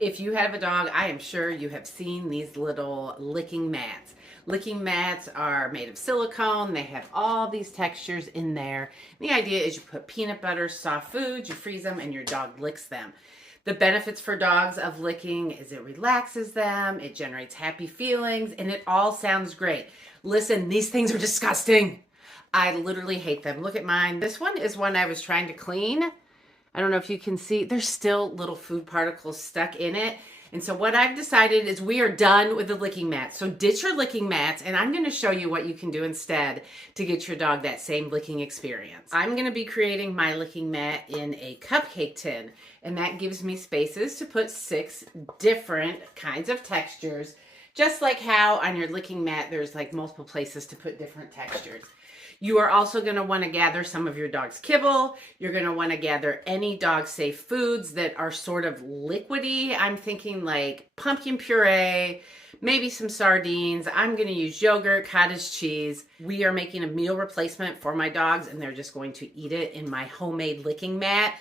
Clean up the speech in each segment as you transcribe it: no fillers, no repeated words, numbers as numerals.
If you have a dog, I am sure you have seen these little licking mats. Licking mats are made of silicone. They have all these textures in there. The idea is you put peanut butter, soft foods, you freeze them, and your dog licks them. The benefits for dogs of licking is it relaxes them, it generates happy feelings, and it all sounds great. Listen, these things are disgusting. I literally hate them. Look at mine. This one is one I was trying to clean. I don't know if you can see, there's still little food particles stuck in it. And so what I've decided is we are done with the licking mats. So ditch your licking mats, and I'm going to show you what you can do instead to get your dog that same licking experience. I'm going to be creating my licking mat in a cupcake tin, and that gives me spaces to put 6 different kinds of textures, just like how on your licking mat there's like multiple places to put different textures. You are also going to want to gather some of your dog's kibble. You're going to want to gather any dog-safe foods that are sort of liquidy. I'm thinking like pumpkin puree, maybe some sardines. I'm going to use yogurt, cottage cheese. We are making a meal replacement for my dogs, and they're just going to eat it in my homemade licking mat.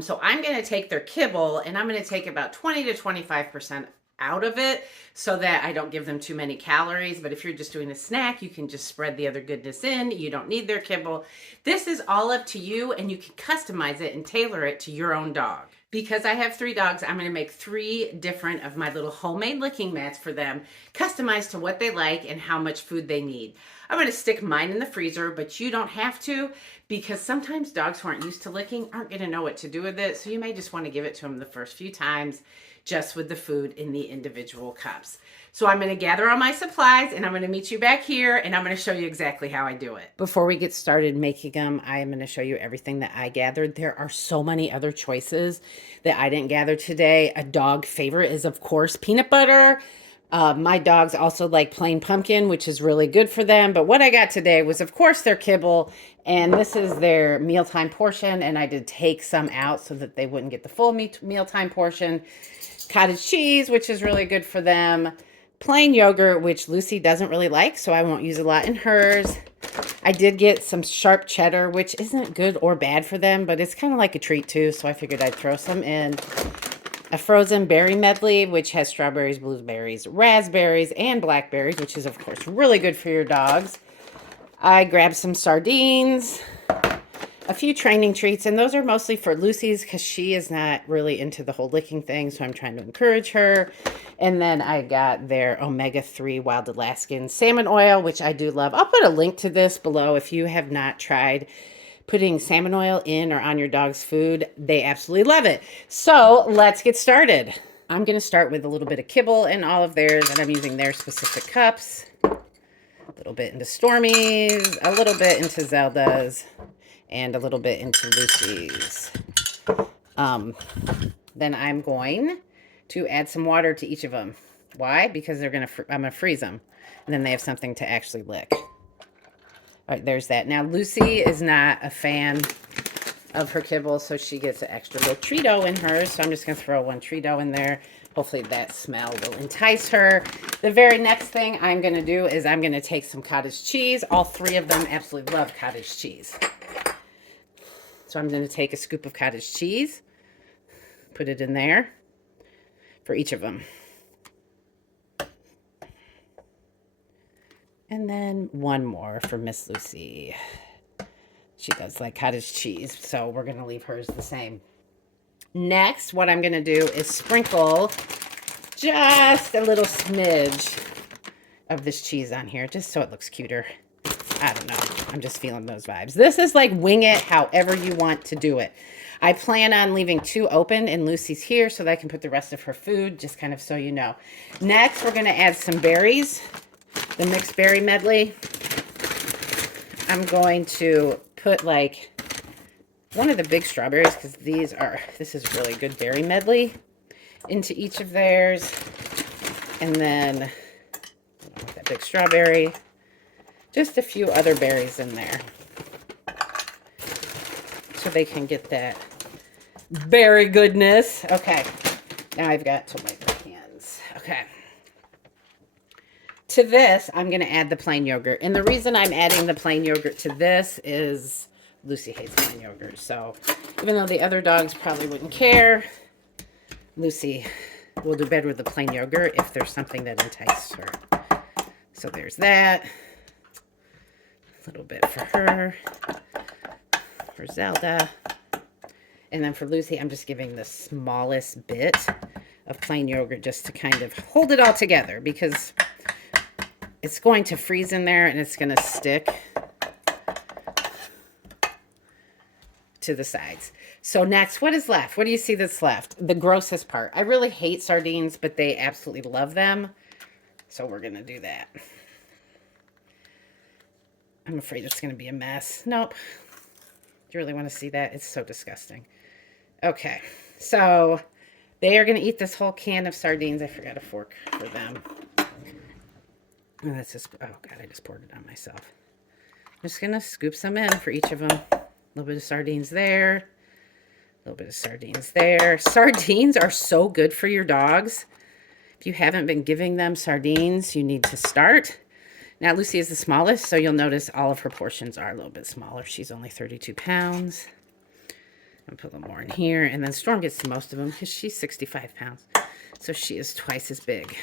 So I'm going to take their kibble, and I'm going to take about 20 to 25% out of it so that I don't give them too many calories. But if you're just doing a snack, you can just spread the other goodness in. You don't need their kibble. This is all up to you, and you can customize it and tailor it to your own dog. Because I have 3 dogs, I'm going to make 3 different of my little homemade licking mats for them, customized to what they like and how much food they need. I'm going to stick mine in the freezer, but you don't have to, because sometimes dogs who aren't used to licking aren't going to know what to do with it. So you may just want to give it to them the first few times, just with the food in the individual cups. So I'm going to gather all my supplies, and I'm going to meet you back here, and I'm going to show you exactly how I do it. Before we get started making them, I am going to show you everything that I gathered. There are so many other choices that I didn't gather today. A dog favorite is, of course, peanut butter. My dogs also like plain pumpkin, which is really good for them. But what I got today was, of course, their kibble, and this is their mealtime portion, and I did take some out so that they wouldn't get the full mealtime portion. Cottage cheese, which is really good for them. Plain yogurt, which Lucy doesn't really like, so I won't use a lot in hers. I did get some sharp cheddar, which isn't good or bad for them, but it's kind of like a treat too, so I figured I'd throw some in. A frozen berry medley, which has strawberries, blueberries, raspberries, and blackberries, which is, of course, really good for your dogs. I grabbed some sardines, a few training treats, and those are mostly for Lucy's because she is not really into the whole licking thing, so I'm trying to encourage her. And then I got their omega-3 wild Alaskan salmon oil, which I do love. I'll put a link to this below if you have not tried putting salmon oil in or on your dog's food. They absolutely love it. So let's get started. I'm going to start with a little bit of kibble in all of theirs, and I'm using their specific cups. A little bit into Stormy's, a little bit into Zelda's, and a little bit into Lucy's. Then I'm going to add some water to each of them. Why? Because I'm gonna freeze them, and then they have something to actually lick. All right, there's that. Now Lucy is not a fan of her kibble, so she gets an extra little Treato in hers. So I'm just gonna throw 1 Treato in there. Hopefully that smell will entice her. The very next thing I'm gonna do is I'm gonna take some cottage cheese. All 3 of them absolutely love cottage cheese. So I'm going to take a scoop of cottage cheese, put it in there for each of them. And then 1 more for Miss Lucy. She does like cottage cheese, so we're going to leave hers the same. Next, what I'm going to do is sprinkle just a little smidge of this cheese on here, just so it looks cuter. I don't know. I'm just feeling those vibes. This is like wing it however you want to do it. I plan on leaving 2 open in Lucy's here so that I can put the rest of her food, just kind of so you know. Next, we're going to add some berries, the mixed berry medley. I'm going to put like 1 of the big strawberries, because this is really good berry medley, into each of theirs. And then that big strawberry. Just a few other berries in there so they can get that berry goodness. Okay, now I've got to wipe my hands. Okay. To this, I'm going to add the plain yogurt. And the reason I'm adding the plain yogurt to this is Lucy hates plain yogurt. So even though the other dogs probably wouldn't care, Lucy will do better with the plain yogurt if there's something that entices her. So there's that. A little bit for her, for Zelda. And then for Lucy, I'm just giving the smallest bit of plain yogurt just to kind of hold it all together, because it's going to freeze in there and it's going to stick to the sides. So next, what is left? What do you see that's left? The grossest part. I really hate sardines, but they absolutely love them. So we're going to do that. I'm afraid it's going to be a mess. Nope. Do you really want to see that? It's so disgusting. Okay. So they are going to eat this whole can of sardines. I forgot a fork for them. And that's just, oh God, I just poured it on myself. I'm just going to scoop some in for each of them. A little bit of sardines there. A little bit of sardines there. Sardines are so good for your dogs. If you haven't been giving them sardines, you need to start. Now, Lucy is the smallest, so you'll notice all of her portions are a little bit smaller. She's only 32 pounds. I'm going to put a little more in here. And then Storm gets the most of them because she's 65 pounds. So she is twice as big.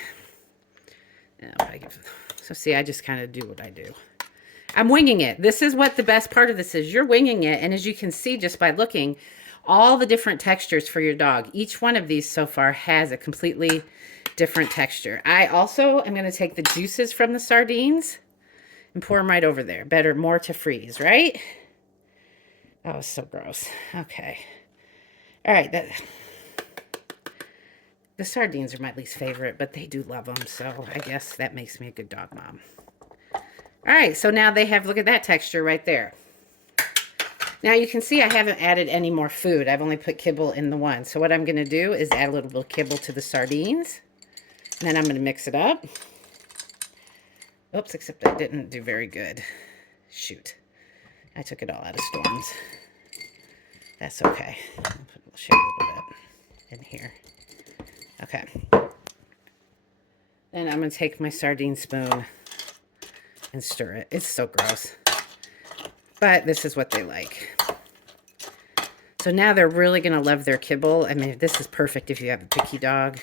So see, I just kind of do what I do. I'm winging it. This is what the best part of this is. You're winging it. And as you can see just by looking, all the different textures for your dog. Each one of these so far has a completely different texture. I also am going to take the juices from the sardines and pour them right over there. Better, more to freeze, right? That was so gross. Okay. All right. The sardines are my least favorite, but they do love them, so I guess that makes me a good dog mom. All right, so now they have, look at that texture right there. Now you can see I haven't added any more food. I've only put kibble in the one. So what I'm going to do is add a little bit of kibble to the sardines. And then I'm going to mix it up. Oops, except I didn't do very good. Shoot. I took it all out of Storm's. That's okay. We'll share a little bit in here. Okay. Then I'm going to take my sardine spoon and stir it. It's so gross. But this is what they like. So now they're really going to love their kibble. I mean, this is perfect if you have a picky dog.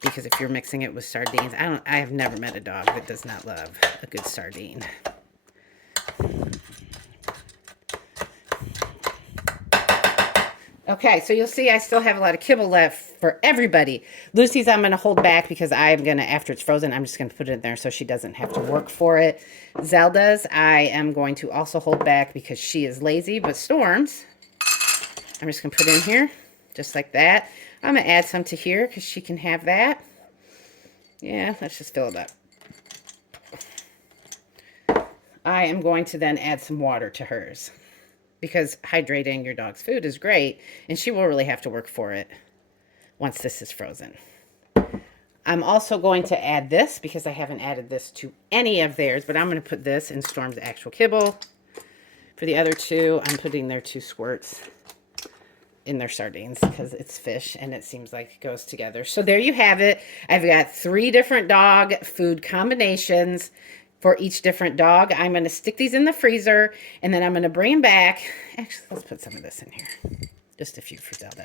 Because if you're mixing it with sardines, I have never met a dog that does not love a good sardine. Okay, so you'll see I still have a lot of kibble left for everybody. Lucy's I'm going to hold back because I'm going to, after it's frozen, I'm just going to put it in there so she doesn't have to work for it. Zelda's, I am going to also hold back because she is lazy, but Storm's, I'm just going to put in here, just like that. I'm going to add some to here because she can have that. Yeah, let's just fill it up. I am going to then add some water to hers, because hydrating your dog's food is great, and she will really have to work for it once this is frozen. I'm also going to add this, because I haven't added this to any of theirs, but I'm going to put this in Storm's actual kibble. For the other two, I'm putting their 2 squirts in their sardines, because it's fish, and it seems like it goes together. So there you have it. I've got 3 different dog food combinations for each different dog. I'm going to stick these in the freezer, and then I'm going to bring them back. Actually, let's put some of this in here. Just a few for Zelda.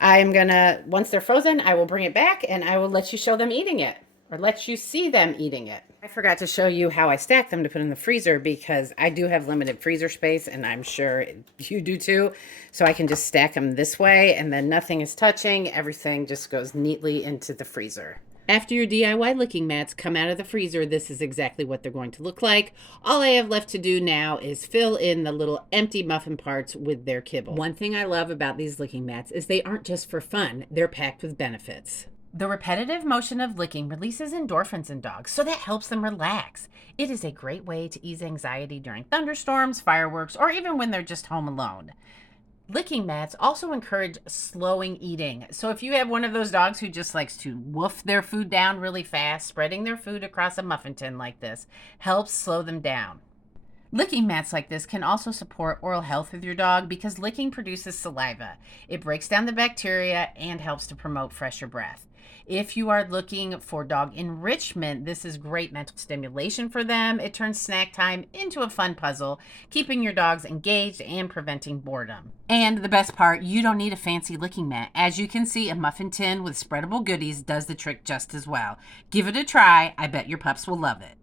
I'm going to, once they're frozen, I will bring it back, and I will let you show them eating it, or let you see them eating it. I forgot to show you how I stack them to put in the freezer, because I do have limited freezer space, and I'm sure you do too. So I can just stack them this way, and then nothing is touching. Everything just goes neatly into the freezer. After your DIY licking mats come out of the freezer, this is exactly what they're going to look like. All I have left to do now is fill in the little empty muffin parts with their kibble. One thing I love about these licking mats is they aren't just for fun, they're packed with benefits. The repetitive motion of licking releases endorphins in dogs, so that helps them relax. It is a great way to ease anxiety during thunderstorms, fireworks, or even when they're just home alone. Licking mats also encourage slowing eating. So if you have one of those dogs who just likes to woof their food down really fast, spreading their food across a muffin tin like this helps slow them down. Licking mats like this can also support oral health with your dog because licking produces saliva. It breaks down the bacteria and helps to promote fresher breath. If you are looking for dog enrichment, this is great mental stimulation for them. It turns snack time into a fun puzzle, keeping your dogs engaged and preventing boredom. And the best part, you don't need a fancy licking mat. As you can see, a muffin tin with spreadable goodies does the trick just as well. Give it a try. I bet your pups will love it.